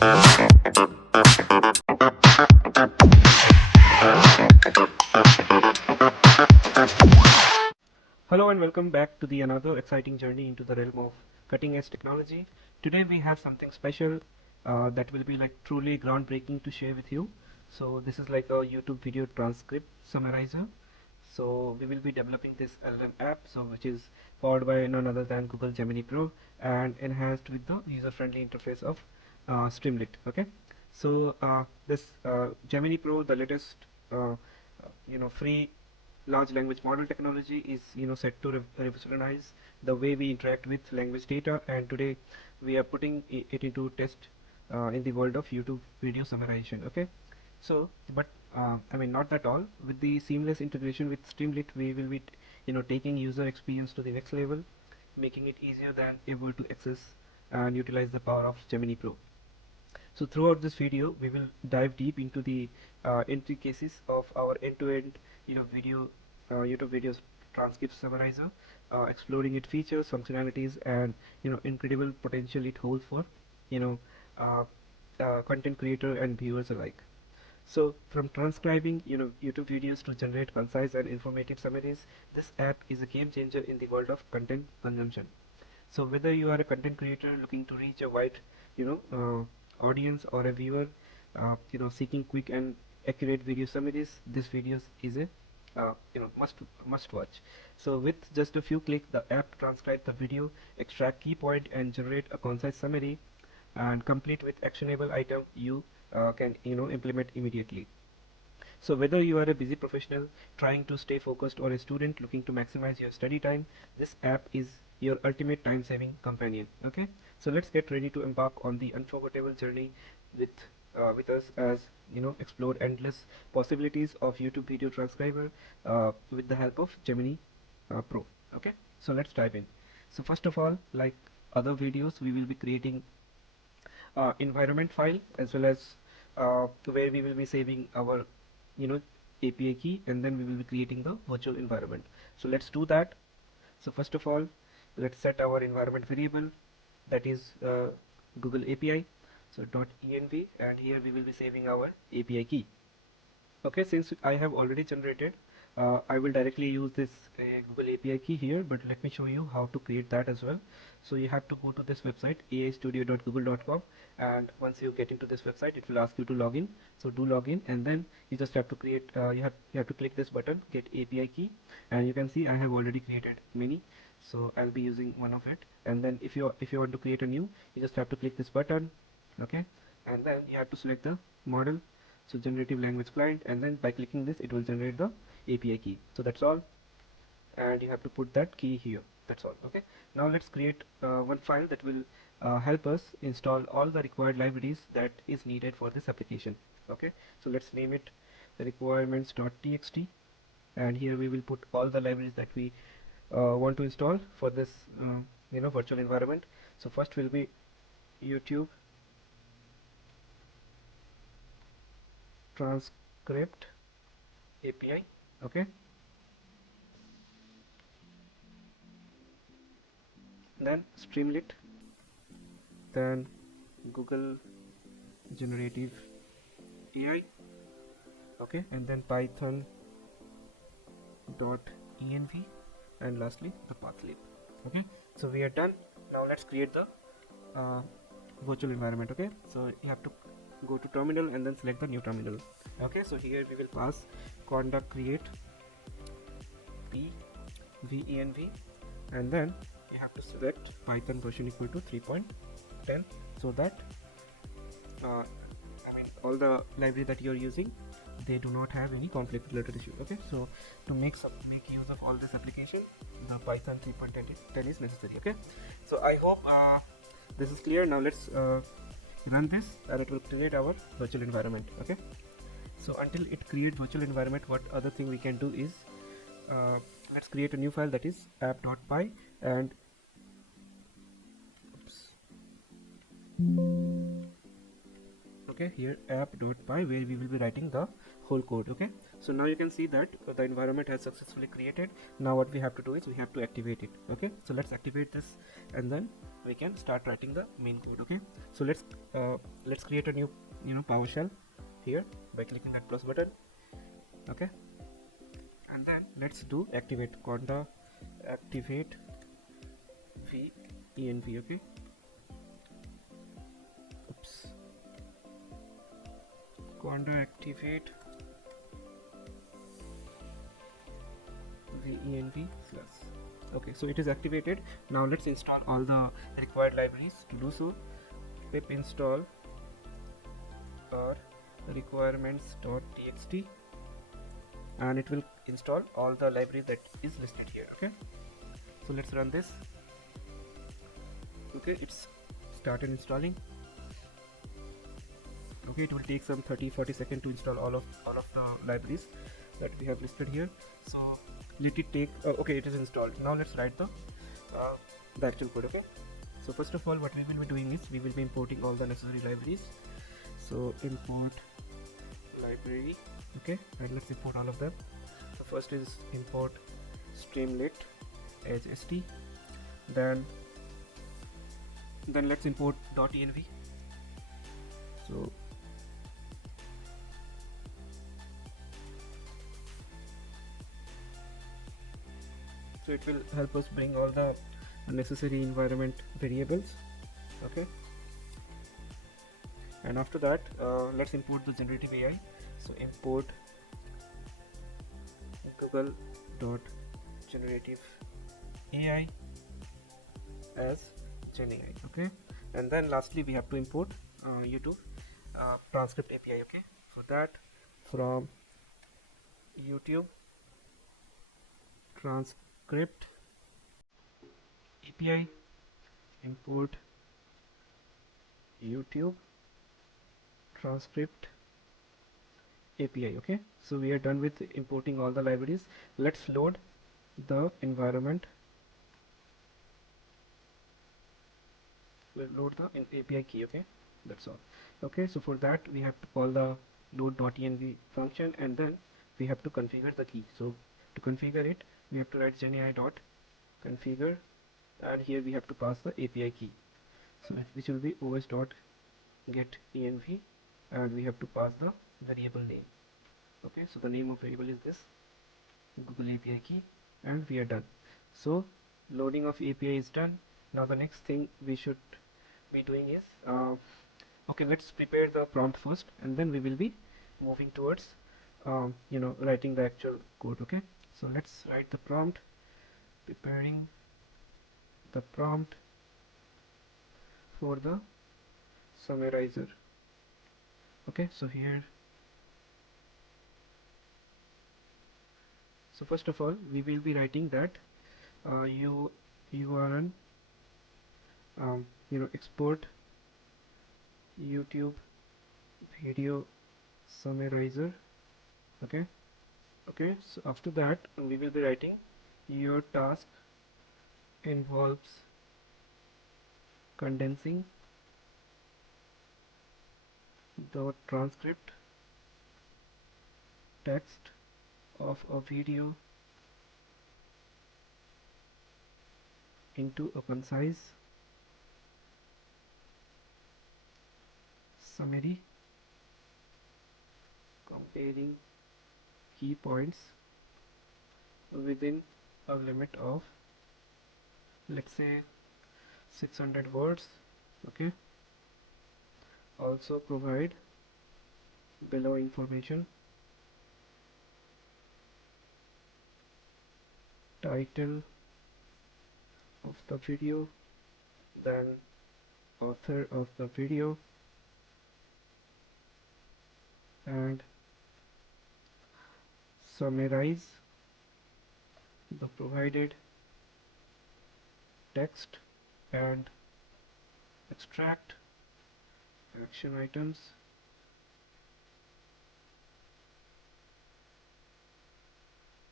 Hello and welcome back to the another exciting journey into the realm of cutting edge technology. Today we have something special that will be like truly groundbreaking to share with you. So this is like a YouTube video transcript summarizer. So we will be developing this LLM app, so which is powered by none other than Google Gemini Pro and enhanced with the user-friendly interface of Streamlit. Okay, so this Gemini Pro, the latest free large language model technology, is set to revolutionize the way we interact with language data, and today we are putting it into test in the world of YouTube video summarization. Okay, so but I mean, not that all. With the seamless integration with Streamlit, we will be taking user experience to the next level, making it easier than ever to access and utilize the power of Gemini Pro. So throughout this video, we will dive deep into the intricacies of our end-to-end, YouTube videos transcript summarizer, exploring its features, functionalities, and incredible potential it holds for, you know, uh, content creator and viewers alike. So from transcribing YouTube videos to generate concise and informative summaries, this app is a game changer in the world of content consumption. So whether you are a content creator looking to reach a wide audience, or a viewer seeking quick and accurate video summaries, this video is a must watch. So with just a few clicks, the app transcribes the video, extract key point, and generate a concise summary, and complete with actionable item you can implement immediately. So whether you are a busy professional trying to stay focused, or a student looking to maximize your study time, this app is your ultimate time-saving companion. Okay, so let's get ready to embark on the unforgettable journey with us as explore endless possibilities of YouTube video transcriber with the help of Gemini Pro. Okay, so let's dive in. So first of all, like other videos, we will be creating environment file, as well as where we will be saving our you know API key, and then we will be creating the virtual environment. So let's do that. So first of all, let's set our environment variable, that is Google API. So .env, and here we will be saving our API key. Okay, since I have already generated, I will directly use this Google API key here, but let me show you how to create that as well. So you have to go to this website, aistudio.google.com, and once you get into this website, it will ask you to log in. So do log in, and then you just have to create, you have to click this button, get API key, and you can see I have already created many, so I'll be using one of it. And then if you want to create a new, you just have to click this button. Okay, and then you have to select the model, so generative language client, and then by clicking this, it will generate the API key. So that's all, and you have to put that key here. That's all. Okay, now let's create one file that will help us install all the required libraries that is needed for this application. Okay, so let's name it requirements.txt, and here we will put all the libraries that we want to install for this virtual environment. So first will be YouTube transcript API. Okay, then Streamlit, then Google generative AI. Okay, and then Python .env, and lastly the pathlib. Okay, so we are done. Now let's create the virtual environment. Okay, so you have to go to terminal and then select the new terminal. Okay, so here we will pass conda create pvenv, and then you have to select Python version equal to 3.10, so that I mean, all the library that you are using, they do not have any conflict related issue. Okay, so to make use of all this application, the Python 3.10 is necessary. Okay, so I hope this is clear. Now let's run this, and it will create our virtual environment. Okay, so until it creates virtual environment, what other thing we can do is let's create a new file, that is app.py, and okay, here app.py, where we will be writing the whole code. Okay, so now you can see that the environment has successfully created. Now what we have to do is we have to activate it. Okay, so let's activate this, and then we can start writing the main code. Okay, so let's create a new PowerShell here by clicking that plus button. Okay, and then let's do activate conda activate venv. Okay, oops, conda activate venv plus. Okay, so it is activated. Now let's install all the required libraries. To do so, pip install our requirements.txt, and it will install all the libraries that is listed here. Okay, so let's run this. Okay, it's started installing. Okay, it will take some 30-40 seconds to install all of the libraries that we have listed here. So let it take. Okay, it is installed. Now let's write the actual code. Okay, so first of all, what we will be doing is we will be importing all the necessary libraries. So import library. Okay, and let's import all of them. So first is import streamlit as st, then let's import .env. So it will help us bring all the necessary environment variables. Okay, and after that let's import the generative AI. So import google.generative AI as Gemini. Okay, and then lastly we have to import YouTube transcript API. Okay, for that, from YouTube transcript API, import YouTube transcript API. Okay, so we are done with importing all the libraries. Let's load the environment. We'll load the API key. Okay, that's all. Okay, so for that we have to call the load.env function, and then we have to configure the key. So to configure it, we have to write genai.configure, and here we have to pass the API key, so which will be os.getEnv, and we have to pass the variable name. Okay, so the name of variable is this Google API key, and we are done. So loading of API is done. Now the next thing we should be doing is okay, let's prepare the prompt first, and then we will be moving towards writing the actual code. Okay, so let's write the prompt. Preparing the prompt for the summarizer. Okay, so here, so first of all we will be writing that you are an export YouTube video summarizer. Okay, so after that we will be writing your task involves condensing the transcript text of a video into a concise summary, comparing key points within a limit of, let's say, 600 words. Okay, also provide below information: title of the video, then author of the video, and summarize the provided text and extract action items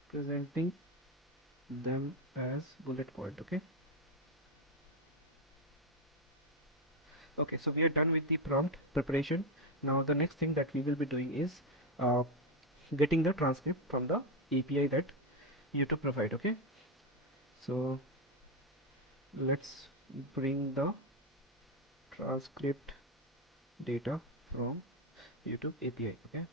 presenting them as bullet point. Okay, Okay, so we are done with the prompt preparation. Now the next thing that we will be doing is uh, getting the transcript from the API that YouTube provide. Okay, so let's bring the transcript data from YouTube API. Okay,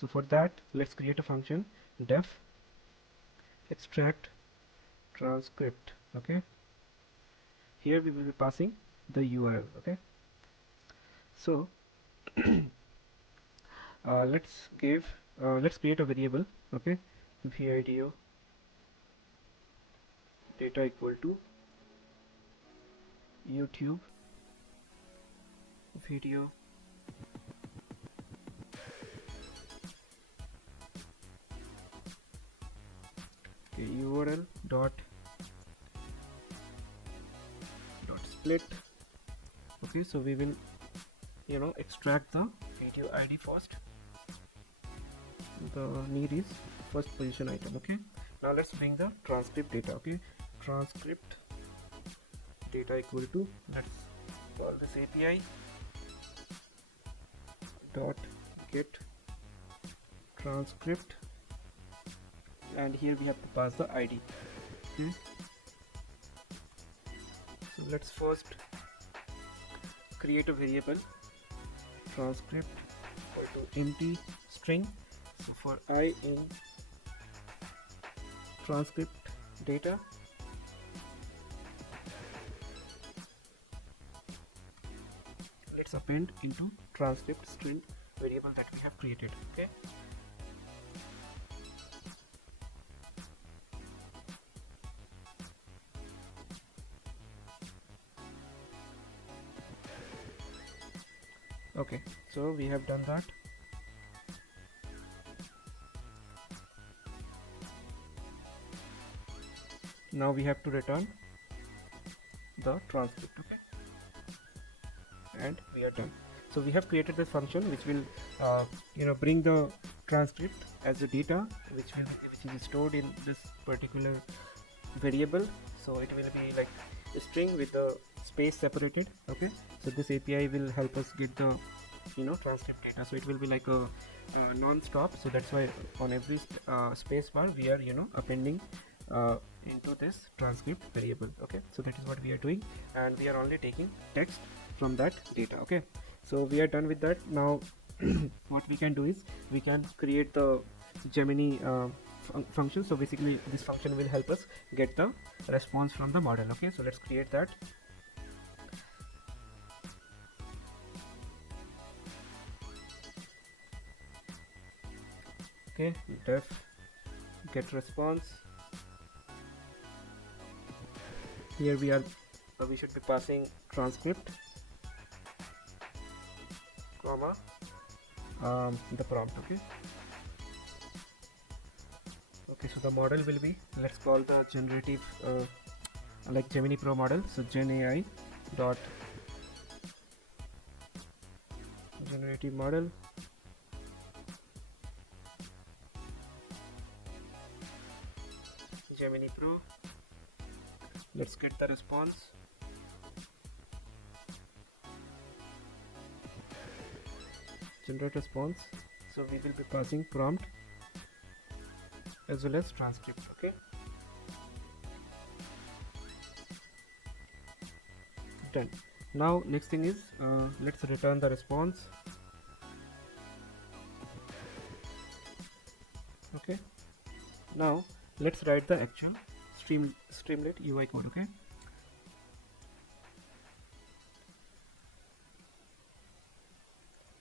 so for that let's create a function def extract transcript. Okay, here we will be passing the URL. Okay, so let's create a variable. Okay, video data equal to YouTube video URL dot split. Okay, so we will extract the video ID first. The need is first position item. Okay, now let's bring the transcript data. Okay, transcript data equal to, let's call this API dot get transcript, and here we have to pass the ID. Okay, so let's first create a variable transcript equal to empty string. So for I in transcript data, let's append into transcript string variable that we have created. Okay, okay, so we have done that. Now we have to return the transcript. Okay, and we are done. So we have created this function which will bring the transcript as a data which is stored in this particular variable. So it will be like a string with the space separated. Okay, so this API will help us get the transcript data. So it will be like a non-stop. So that's why on every space bar we are appending into this transcript variable. Okay, so that is what we are doing, and we are only taking text from that data. Okay, so we are done with that. Now what we can do is we can create the Gemini function. So basically this function will help us get the response from the model. Okay, so let's create that. Okay, def get response. Here we should be passing transcript comma the prompt. Okay, so the model will be, let's call the generative like Gemini Pro model. So GenAI dot generative model Gemini Pro. Let's get the response. Generate response. So we will be passing prompt as well as transcript. Okay, done. Now next thing is let's return the response. Okay, now let's write the actual Streamlit UI code. Okay,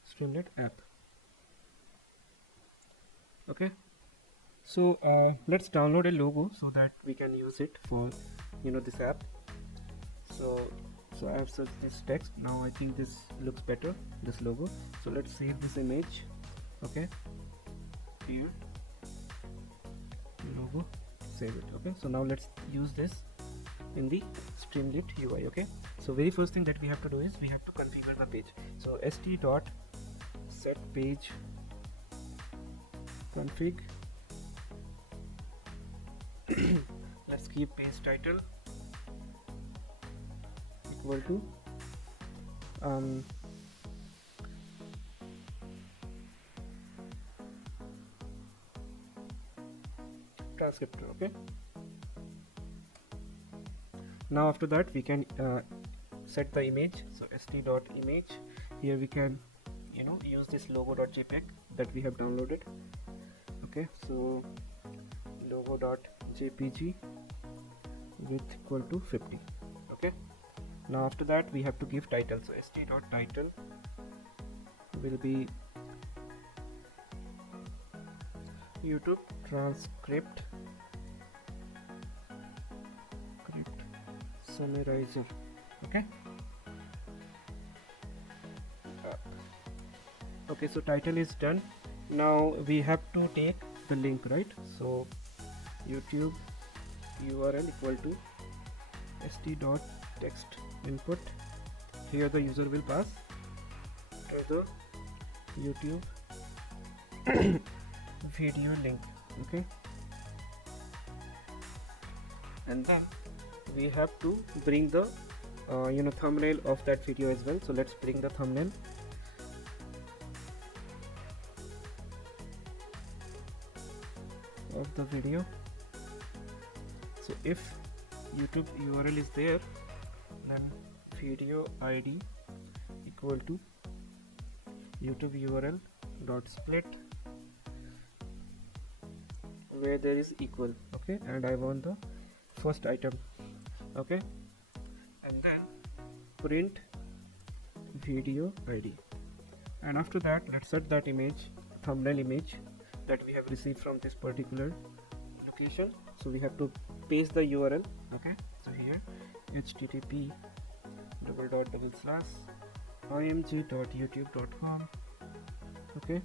Streamlit app. Okay, so let's download a logo so that we can use it for this app. So I have searched this text. Now I think this looks better, this logo. So let's save this image. Okay, here logo, save it. Okay, so now let's use this in the Streamlit UI. Okay, so very first thing that we have to do is we have to configure the page. So st.set page config. Let's keep page title equal to transcriptor. Okay, now after that we can set the image. So st.image, here we can use this logo.jpg that we have downloaded. Okay, so logo.jpg width equal to 50. Okay, now after that we have to give title. So st.title will be YouTube transcript summarizer. Okay, okay, so title is done. Now we have to take the link, right? So YouTube URL equal to st.text input. Here the user will pass to the YouTube video link. Okay, and then we have to bring the thumbnail of that video as well. So let's bring the thumbnail. Of the video. So if YouTube URL is there, then video ID equal to YouTube URL dot split where there is equal. Okay, and I want the first item. Okay, and then print video ID, and after that let's set that image, thumbnail image that we have received from this particular location. So we have to paste the URL. Okay, so here http://img.youtube.com. okay,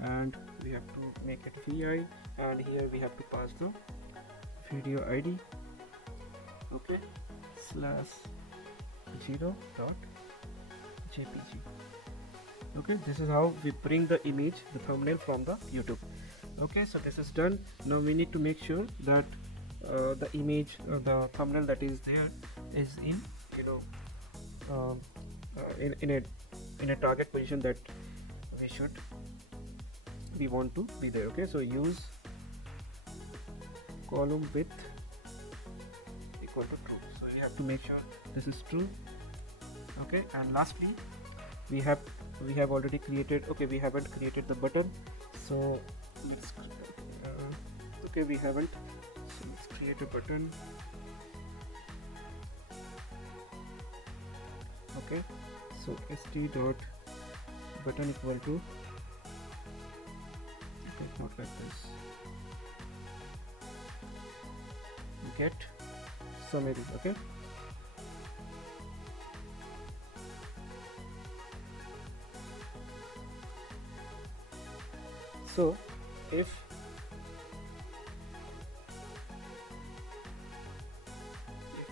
and we have to make it vi, and here we have to pass the video ID. Okay, /0.jpg. Okay, this is how we bring the image, the thumbnail from the YouTube. Okay, so this is done. Now we need to make sure that the image, the thumbnail that is there is in in a target position that we want to be there. Okay, so use column width equal to true. So you have to make sure this is true. Okay, and lastly we have already created, okay, we haven't created the button, so let's okay, we haven't, so let's create a button. Okay, so st.button equal to, okay, not like this, get summary. Okay, so if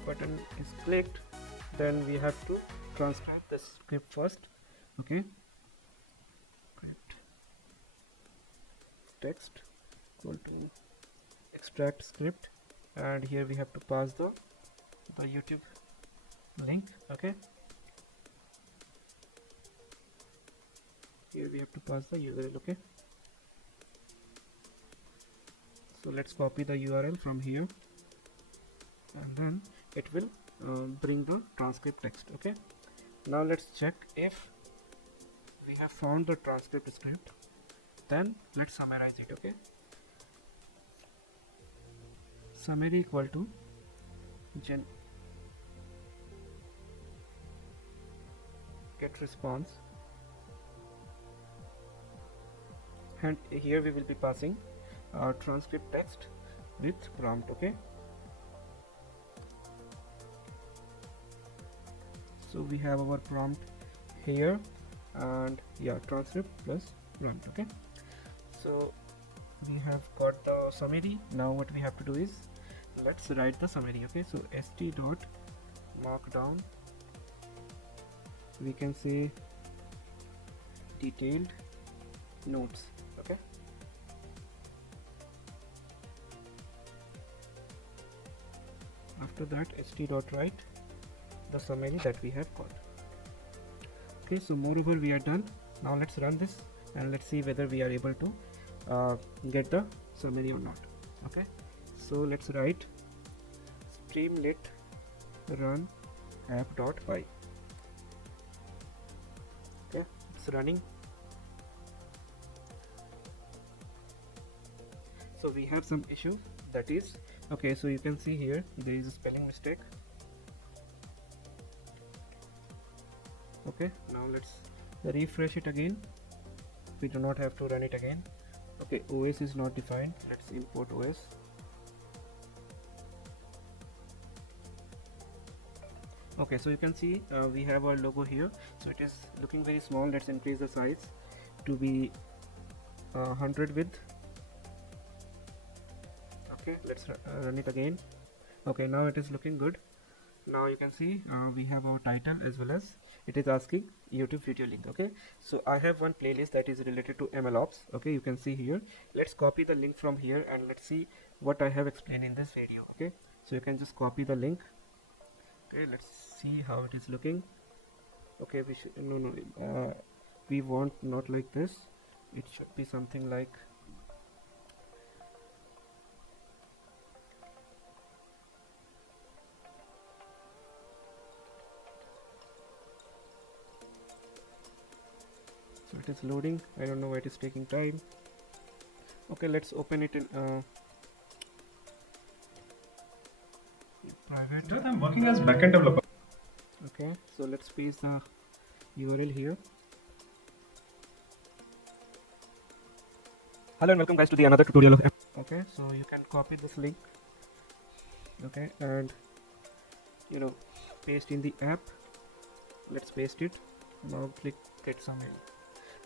button is clicked, then we have to transcribe the script first. Okay, script text equal to extract script, and here we have to pass the YouTube link. Okay, here we have to pass the URL. Okay, so let's copy the URL from here, and then it will bring the transcript text. Okay, now let's check if we have found the transcript script, then let's summarize it. Okay, summary equal to get response, and here we will be passing transcript text with prompt. Okay, so we have our prompt here, and yeah, transcript plus prompt. Okay, so we have got the summary. Now what we have to do is let's write the summary. Okay, so st.markdown, we can say detailed notes. Okay, after that st.write the summary that we have got. Okay, so moreover we are done. Now let's run this and let's see whether we are able to get the summary or not. Okay, so let's write streamlit run app.py. Okay, it's running. So we have some issue, that is, okay, so you can see here there is a spelling mistake. Okay, now let's refresh it again. We do not have to run it again. Okay, OS is not defined. Let's import OS. Okay, so you can see we have our logo here, so it is looking very small. Let's increase the size to be 100 width. Okay, let's run it again. Okay, now it is looking good. Now you can see we have our title as well as it is asking YouTube video link. Okay, so I have one playlist that is related to MLOps. Okay, you can see here. Let's copy the link from here and let's see what I have explained in this video. Okay, so you can just copy the link. Okay, let's see how it is looking. Okay, we should we want not like this. It should be something like so. It is loading. I don't know why it is taking time. Okay, let's open it in private. I'm working as backend developer. Okay, so let's paste the URL here. Hello and welcome guys to the another tutorial of okay, so you can copy this link, okay, and paste in the app. Let's paste it. Now click get summary.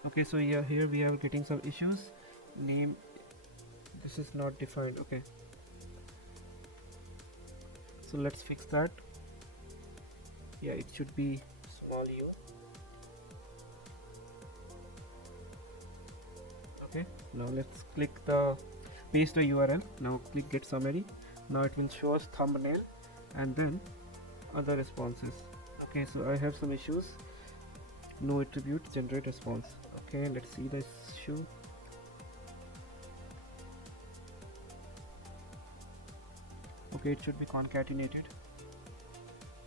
Okay, so here we are getting some issues. Name, this is not defined. Okay, so let's fix that. Yeah, it should be small u. Okay, now let's click the paste the URL. Now click get summary. Now it will show us thumbnail and then other responses. Okay, so I have some issues. No attribute generate response. Okay, let's see the issue. Okay, it should be concatenated.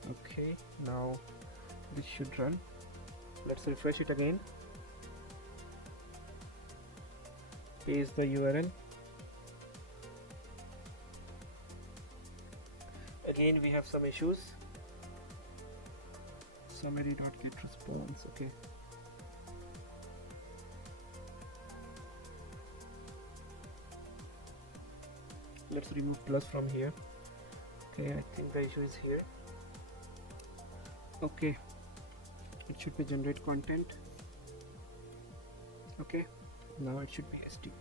Okay, now this should run. Let's refresh it again. Paste the URL. Again we have some issues. Summary.getResponse. Okay, let's remove plus from here. Okay, I think the issue is here. Okay, it should be generate content. Okay, now it should be st.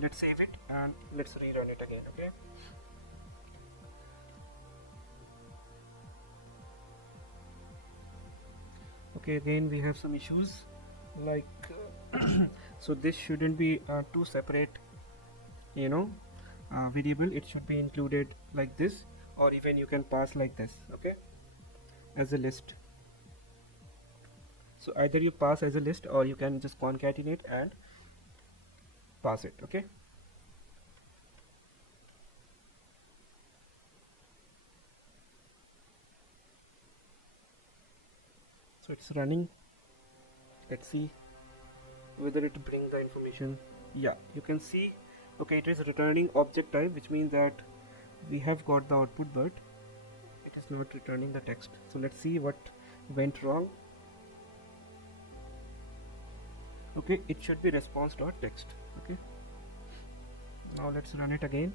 Let's save it and let's rerun it again. Okay, okay, again we have some issues like so this shouldn't be two separate variable. It should be included like this, or even you can pass like this. Okay, as a list. So either you pass as a list or you can just concatenate and pass it. Okay, so it's running. Let's see whether it brings the information. Yeah, you can see. Okay, it is returning object type, which means that we have got the output, but it is not returning the text. So let's see what went wrong. Okay, it should be response.text. Okay, now let's run it again.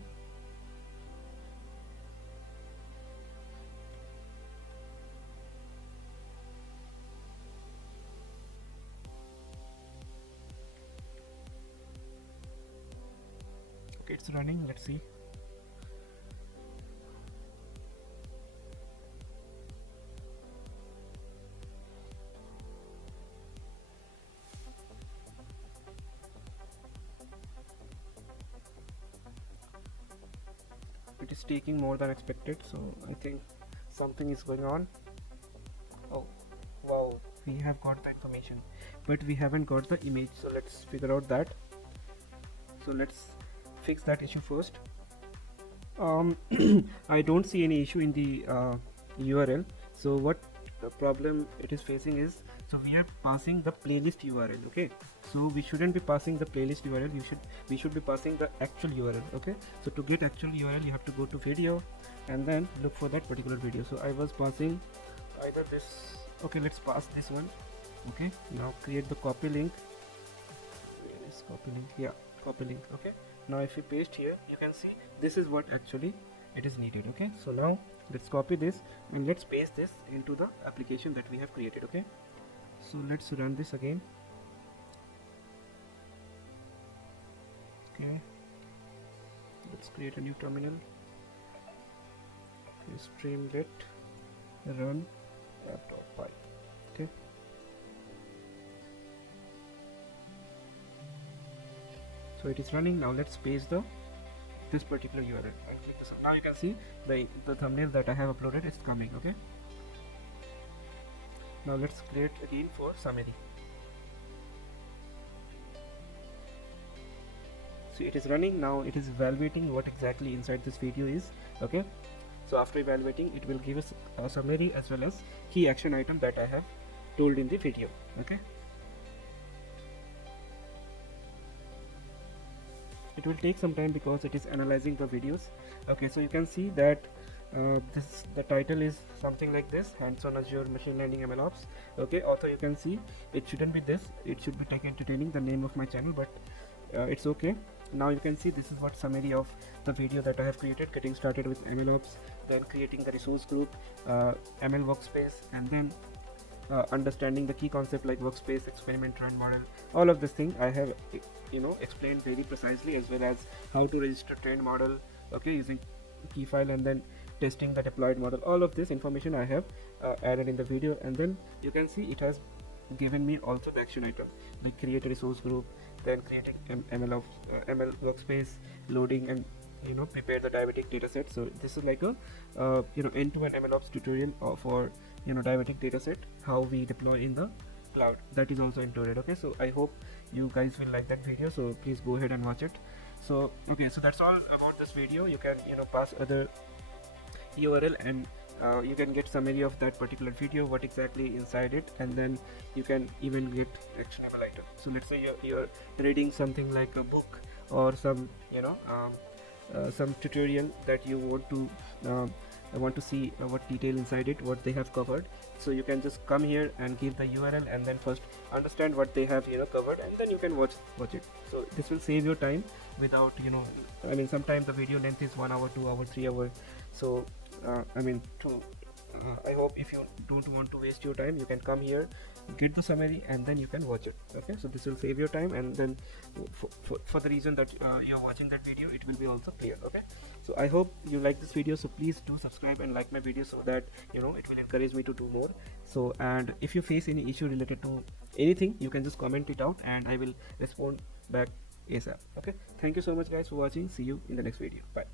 Okay, it's running. Let's see. It is taking more than expected, so I think something is going on. we have got the information, but we haven't got the image. So let's figure out that. So let's fix that issue first. I don't see any issue in the URL. So what the problem it is facing is, so we are passing the playlist URL. Okay, so we shouldn't be passing the playlist URL. We should be passing the actual URL. Okay, so to get actual URL, you have to go to video and then look for that particular video. So I was passing either this. Okay, let's pass this one. Okay, now create the copy link. Where is copy link? Yeah, copy link. Okay, now if you paste here, you can see this is what actually it is needed. Okay, so now let's copy this and let's paste this into the application that we have created. Okay, so let's run this again. Okay, let's create a new terminal. Okay, streamlit run app.py. Okay, so it is running. Now let's paste this particular URL. I'll click this. Now you can see the thumbnail that I have uploaded is coming. Okay, now let's create again for summary. So it is running. Now it is evaluating what exactly inside this video is. Okay, so after evaluating, it will give us a summary as well as key action item that I have told in the video. Okay, it will take some time because it is analyzing the videos. Okay, so you can see that the title is something like this: hands-on Azure machine learning MLOps. Okay, author you can see it shouldn't be this, it should be tech entertaining, the name of my channel, but it's okay. Now you can see this is what summary of the video that I have created, getting started with MLOps, then creating the resource group, ML workspace, and then understanding the key concept like workspace, experiment, run model. All of this thing I have explained very precisely, as well as how to register trained model, okay, using key file, and then testing the deployed model. All of this information I have added in the video, and then you can see it has given me also the action item like create a resource group, then creating ML workspace, loading, and prepare the diabetic dataset. So this is like a end-to-end MLOps tutorial for diabetic dataset, how we deploy in the cloud. That is also included. Okay, so I hope you guys will like that video, so please go ahead and watch it. So okay, so that's all about this video. You can pass other URL and you can get summary of that particular video, what exactly inside it, and then you can even get actionable item. So let's say you're reading something like a book or some some tutorial that you want to see what detail inside it, what they have covered. So you can just come here and give the URL and then first understand what they have covered, and then you can watch it. So this will save your time without I mean, sometimes the video length is 1 hour, 2 hour, 3 hour. So I hope if you don't want to waste your time, you can come here, get the summary, and then you can watch it. Okay, so this will save your time, and then for the reason that you're watching that video, it will be also clear. Okay, so I hope you like this video, so please do subscribe and like my video, so that it will encourage me to do more. So, and if you face any issue related to anything, you can just comment it out and I will respond back ASAP. Okay, thank you so much guys for watching. See you in the next video. Bye.